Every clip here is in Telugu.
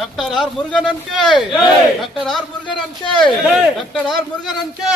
Doctor R Murugan K doctor R Murugan K doctor R Murugan K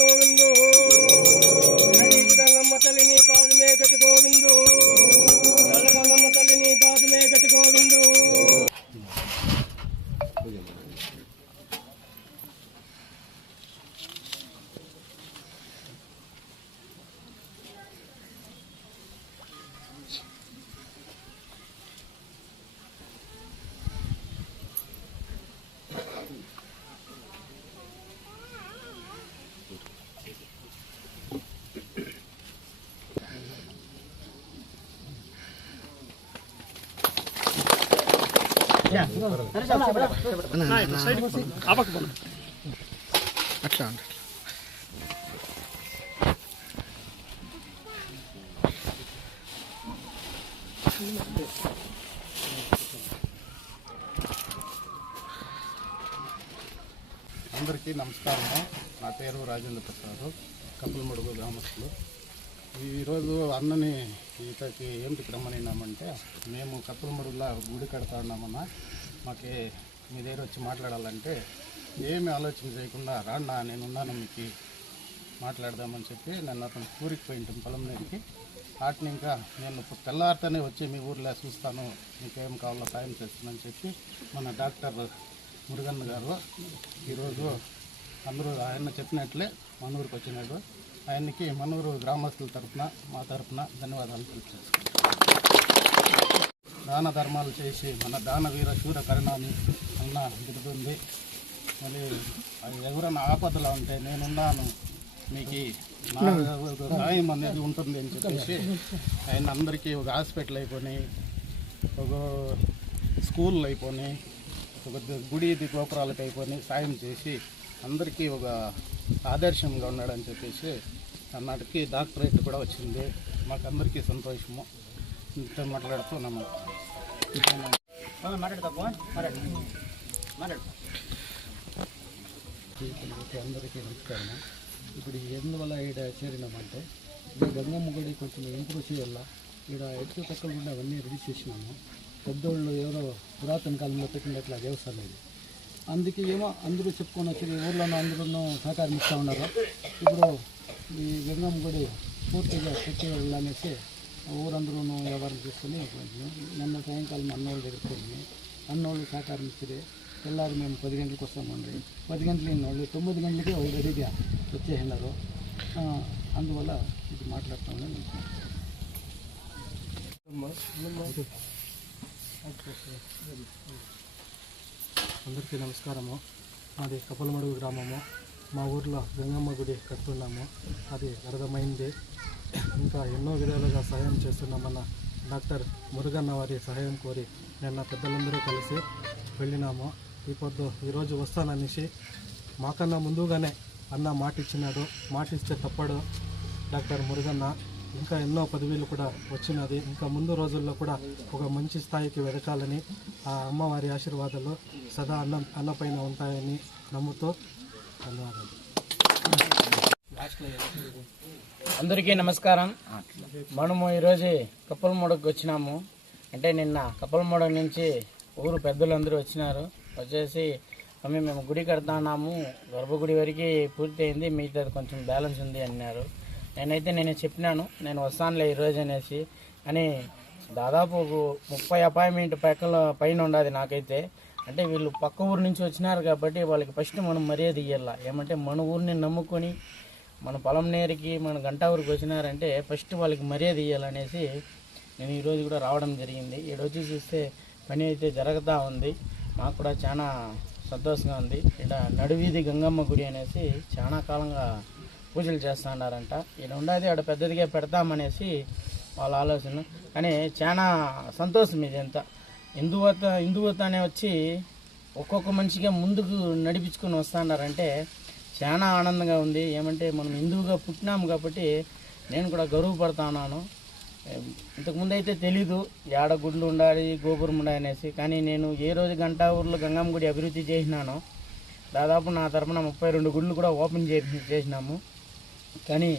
Govindu Gangamma తల్లిని పాదమే గతి గోవిందు గంగమ్మ తల్లిని పాదమే గతి గోవిందు. అట్లా అందరికీ నమస్కారము. నా పేరు రాజేంద్ర ప్రసాద్, కప్పలమడుగు గ్రామస్తులు. ఈరోజు అన్నని ఇక్కడికి ఏంటికి రమ్మనినామంటే, మేము కప్పలమడుగులో గుడి కడతా ఉన్నామన్నా, మాకు మీ దగ్గర వచ్చి మాట్లాడాలంటే ఏమి ఆలోచన చేయకుండా రాన్నా నేనున్నాను మీకు మాట్లాడదామని చెప్పి నన్ను అతను ఊరికి పోయింటాం పొలం మీదకి. వాటిని ఇంకా నేను తెల్లారితోనే వచ్చి మీ ఊర్లో చూస్తాను, మీకేం కావాలో సాయం చేస్తానని చెప్పి మన డాక్టర్ మురుగన్ గారు ఈరోజు అందరూ ఆయన చెప్పినట్లే మన ఊరికి వచ్చినాడు. ఆయనకి మనూరు గ్రామస్తుల తరఫున మా తరఫున ధన్యవాదాలు తెలియజేస్తున్నాం. దాన ధర్మాలు చేసి మన దానవీర శూర కరుణాని అన్న గుర్తుంది. మళ్ళీ ఎవరైనా ఆపదలో ఉంటే నేనున్నాను, మీకు సాయం అనేది ఉంటుంది అని చెప్పేసి ఆయన అందరికీ ఒక హాస్పిటల్ అయిపోయి, ఒక స్కూళ్ళు అయిపోయి, ఒక గుడి గోపురాలకు అయిపోయి సాయం చేసి అందరికీ ఒక ఆదర్శంగా ఉన్నాడని చెప్పేసి అన్నాటికి డాక్టరేట్ కూడా వచ్చింది. మాకందరికీ సంతోషము. ఇంత మాట్లాడుతున్నాము. అందరికీ నమస్కారము. ఇప్పుడు ఎందువల్ల ఈడ చేరినామంటే, ఈ గంగమ్మ గుడి కొంచెం ఇంప్రూవ్ చేయాల. ఈడ ఎత్తు తక్కువ ఉండి అవన్నీ రెడీ చేసినాము. పెద్దోళ్ళు ఎవరో పురాతన కాలంలో పెట్టినట్లు దేవస్థానం ఇది. అందుకే ఏమో అందరూ చెప్పుకొని వచ్చి ఊర్లోనూ అందరూ సహకారం ఇస్తూ ఉన్నారు. ఇప్పుడు ఈ గంగమ్మ గుడి పూర్తిగా పెట్టి వెళ్ళనేసి ఊరందరూ వ్యవహారం చేసుకుని నిన్న సాయంకాలం అన్నోళ్ళ దగ్గరికి వెళ్ళి అన్నోళ్ళు సహకారం ఇచ్చి తెల్లారి మేము 10 గంటలకు వస్తామండి. 10 గంటలు వాళ్ళు 9 గంటలకి రెడీగా వచ్చేసినారు. అందువల్ల ఇది మాట్లాడుతాము. అందరికీ నమస్కారము. మాది కప్పలమడుగు గ్రామము. మా ఊర్లో గంగమ్మ గుడి కడుతున్నాము. అది అర్థమైంది. ఇంకా ఎన్నో విధాలుగా సహాయం చేస్తున్నామన్న డాక్టర్ మురుగన్న వారి సహాయం కోరి నిన్న పెద్దలందరూ కలిసి వెళ్ళినాము. ఈరోజు వస్తాననేసి మాకన్నా ముందుగానే అన్న మాటిచ్చినాడు. మాటిస్తే తప్పడు డాక్టర్ మురుగన్న. ఇంకా ఎన్నో పదవులు కూడా వచ్చినది. ఇంకా ముందు రోజుల్లో కూడా ఒక మంచి స్థాయికి వెదకాలని ఆ అమ్మవారి ఆశీర్వాదాలు సదా అన్నపైన ఉంటాయని నమ్ముతూ ధన్యవాదాలు. అందరికీ నమస్కారం. మనము ఈరోజు కప్పలమడుగుకి వచ్చినాము. అంటే నిన్న కప్పలమడుగు నుంచి ఊరు పెద్దలందరూ వచ్చినారు. వచ్చేసి స్వామి మేము గుడి కడతాన్నాము, గర్భగుడి వరకు పూర్తి అయింది, మిగతాది కొంచెం బ్యాలెన్స్ ఉంది అన్నారు. నేను చెప్పినాను నేను వస్తానులే ఈరోజు అనేసి. అని దాదాపు 30 అపాయింట్మెంట్ పైన ఉండదు నాకైతే. అంటే వీళ్ళు పక్క ఊరు నుంచి వచ్చినారు కాబట్టి వాళ్ళకి ఫస్ట్ మనం మర్యాద ఇవ్వాల. ఏమంటే మన ఊరిని నమ్ముకొని మన పొలం నేరికి మన గంటా ఊరికి వచ్చినారంటే ఫస్ట్ వాళ్ళకి మర్యాద ఇవ్వాలనేసి నేను ఈరోజు కూడా రావడం జరిగింది. ఈరోజు చూస్తే పని అయితే జరుగుతూ ఉంది. మాకు కూడా చాలా సంతోషంగా ఉంది. ఇక్కడ నడువీధి గంగమ్మ గుడి అనేసి చాలా కాలంగా పూజలు చేస్తున్నారంట. ఇక్కడ ఉండేది ఆడ పెద్దదిగా పెడతామనేసి వాళ్ళ ఆలోచన. కానీ చాలా సంతోషం ఇదంతా. హిందువత అనే వచ్చి ఒక్కొక్క మనిషిగా ముందుకు నడిపించుకొని వస్తున్నారంటే చాలా ఆనందంగా ఉంది. ఏమంటే మనం హిందువుగా పుట్టినాము కాబట్టి నేను కూడా గర్వపడుతున్నాను. ఇంతకుముందు అయితే తెలీదు ఏడ గుడ్లు ఉండాలి గోపురం ఉండాలి అనేసి. కానీ నేను ఏ రోజు గంటా ఊర్లో గంగమ్మ గుడి అభివృద్ధి చేసినానో దాదాపు నా తరపున 32 గుళ్ళు కూడా ఓపెన్ చేసినాము. కానీ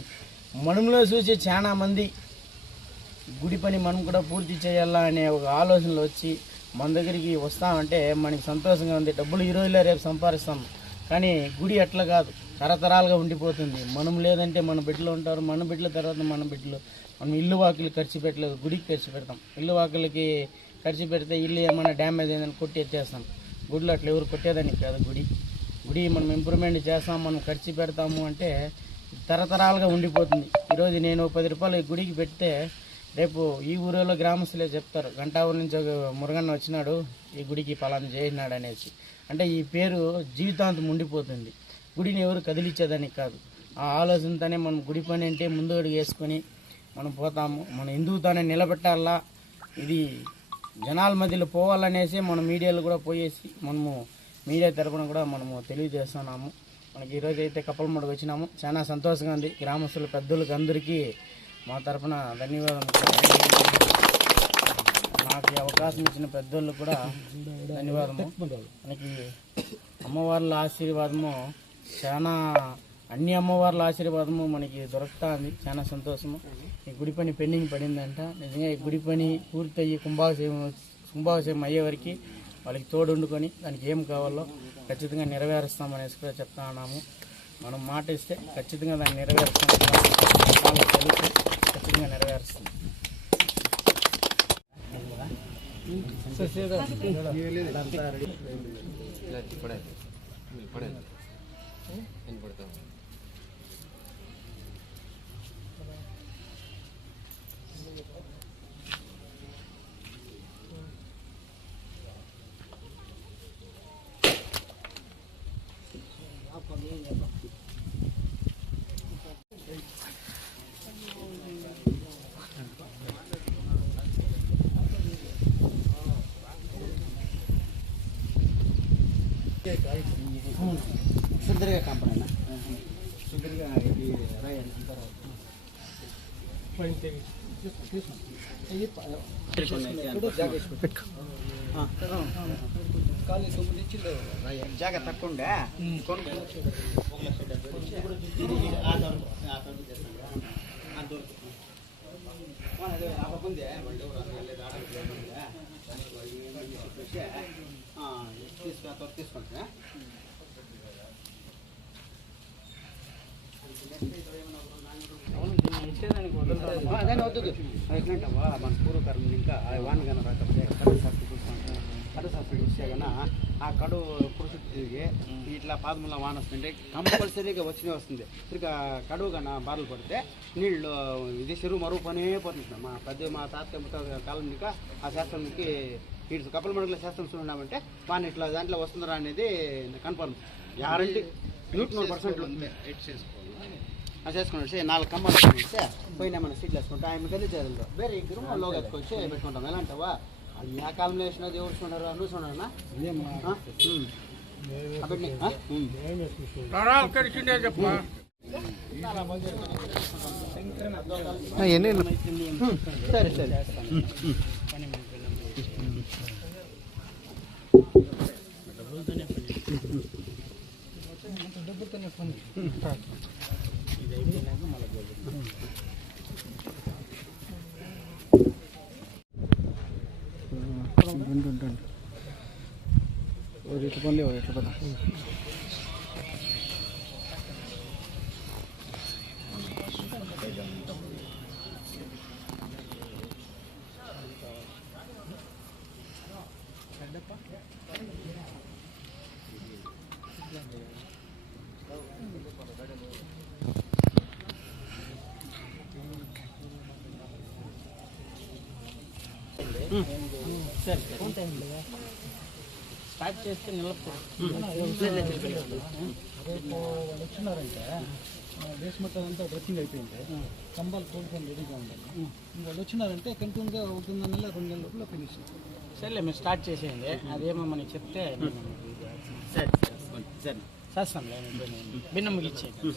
మనములో చూసి చాలా మంది గుడి పని మనం కూడా పూర్తి చేయాలా అనే ఒక ఆలోచనలు వచ్చి మన దగ్గరికి వస్తామంటే మనకి సంతోషంగా ఉంది. డబ్బులు ఈ రోజులో రేపు సంపాదిస్తాం, కానీ గుడి అట్లా కాదు, తరతరాలుగా ఉండిపోతుంది. మనం లేదంటే మన బిడ్డలు ఉంటారు, మన బిడ్డల తర్వాత మన బిడ్డలు. మనం ఇల్లు వాకిలు ఖర్చు పెట్టలేదు, గుడికి ఖర్చు పెడతాం. ఇల్లు వాకిలకి ఖర్చు పెడితే ఇల్లు ఏమైనా డ్యామేజ్ అయిందని కొట్టి ఎత్తేస్తాం. గుడిలో అట్లా ఎవరు కొట్టేదానికి కాదు. గుడి మనం ఇంప్రూవ్మెంట్ చేస్తాం, మనం ఖర్చు పెడతాము అంటే తరతరాలుగా ఉండిపోతుంది. ఈరోజు నేను 10 రూపాయలు ఈ గుడికి పెడితే రేపు ఈ ఊరిలో గ్రామస్తులే చెప్తారు, గంటా ఊరి నుంచి ఒక మురుగన్న వచ్చినాడు ఈ గుడికి పలానా చేసినాడు అనేసి. అంటే ఈ పేరు జీవితాంతం ఉండిపోతుంది. గుడిని ఎవరు కదిలించేదానికి కాదు. ఆ ఆలోచనతోనే మనం గుడి పని అంటే ముందు అడుగు వేసుకొని మనం పోతాము. మన హిందువుతానే నిలబెట్టాలా, ఇది జనాల మధ్యలో పోవాలనేసి మనం మీడియాలో కూడా పోయేసి మనము మీడియా తరపున కూడా మనము తెలియజేస్తున్నాము. మనకి ఈరోజు అయితే కప్పలమడుగు వచ్చినాము, చాలా సంతోషంగా ఉంది. గ్రామస్తుల పెద్దలకు అందరికీ మా తరపున ధన్యవాదాలు. నాకు ఈ అవకాశం ఇచ్చిన పెద్దోళ్ళు కూడా ధన్యవాదము. మనకి అమ్మవార్ల ఆశీర్వాదము చాలా, అన్ని అమ్మవార్ల ఆశీర్వాదము మనకి దొరుకుతుంది. చాలా సంతోషము. ఈ గుడి పని పెండింగ్ పడిందంట. నిజంగా ఈ గుడి పని పూర్తయ్యి కుంభాభిషేకం అయ్యే వరకు వాళ్ళకి తోడుండుకొని దానికి ఏం కావాలో ఖచ్చితంగా నెరవేరుస్తామనేసి కూడా చెప్తా ఉన్నాము. మనం మాట ఇస్తే ఖచ్చితంగా దాన్ని నెరవేరుస్తాం, తెలుసు, ఖచ్చితంగా నెరవేరుస్తాం. సుందరిగా కంపెనీ సుందరిగా రాయి జాగా తక్కువ తీసుకుంటా. అదే వద్దు ఎట్లంటావా మన పూర్వకాలం ఇంకా వాన్ కన్నా రాకపోతే కడు సబ్సిడీ ఇస్తే కన్నా ఆ కడు పురుషు తిరిగి ఇట్లా పాదముల వాన వస్తుంటే కంపల్సరీగా వస్తుంది. ఇక కడువు కన్నా బాధలు పడితే నీళ్ళు ఇది చెరువు మరుగు పనే పోతుంది. మా తాత కాలం ఇంకా ఆ శాస్త్రంకి ఇటు కప్పలమడుగుల శాస్త్రం చూడామంటే వాన ఇట్లా దాంట్లో వస్తుందా అనేది కన్ఫర్మ్ గ్యారంటీ 100% చేసుకున్నాడు. 4 కంబాలు వేసుకుంటే పోయినా మన సీట్లు వేసుకుంటాం. ఆయన తెలియజేయాలి వేరే ఇద్దరు లోగా ఎత్తుకొచ్చి పెట్టుకుంటాం. ఎలా అంటావా అది ఆ కాలంలో వేసినది ఎవరు చూడరు, నువ్వు చూడరా సరే సరే ఇట్లా పని లేవు ఇట్లా పద స్టార్ట్ చేస్తే నిలబడు. రేపు వాళ్ళు వచ్చినారంటే బేస్ మొత్తం అంతా డ్రెస్సింగ్ అయిపోయింది కంబాలు కోలుకొని రెడీగా ఉండాలి వాళ్ళు వచ్చినారంటే కంటిన్యూగా 1 నెల 2 నెలల లోపల ఫినిష్ సరేలే మీరు స్టార్ట్ చేసేయండి. అదేమో మనకి చెప్తే చేస్తాంలే. భిన్నం ముగిచ్చేయండి.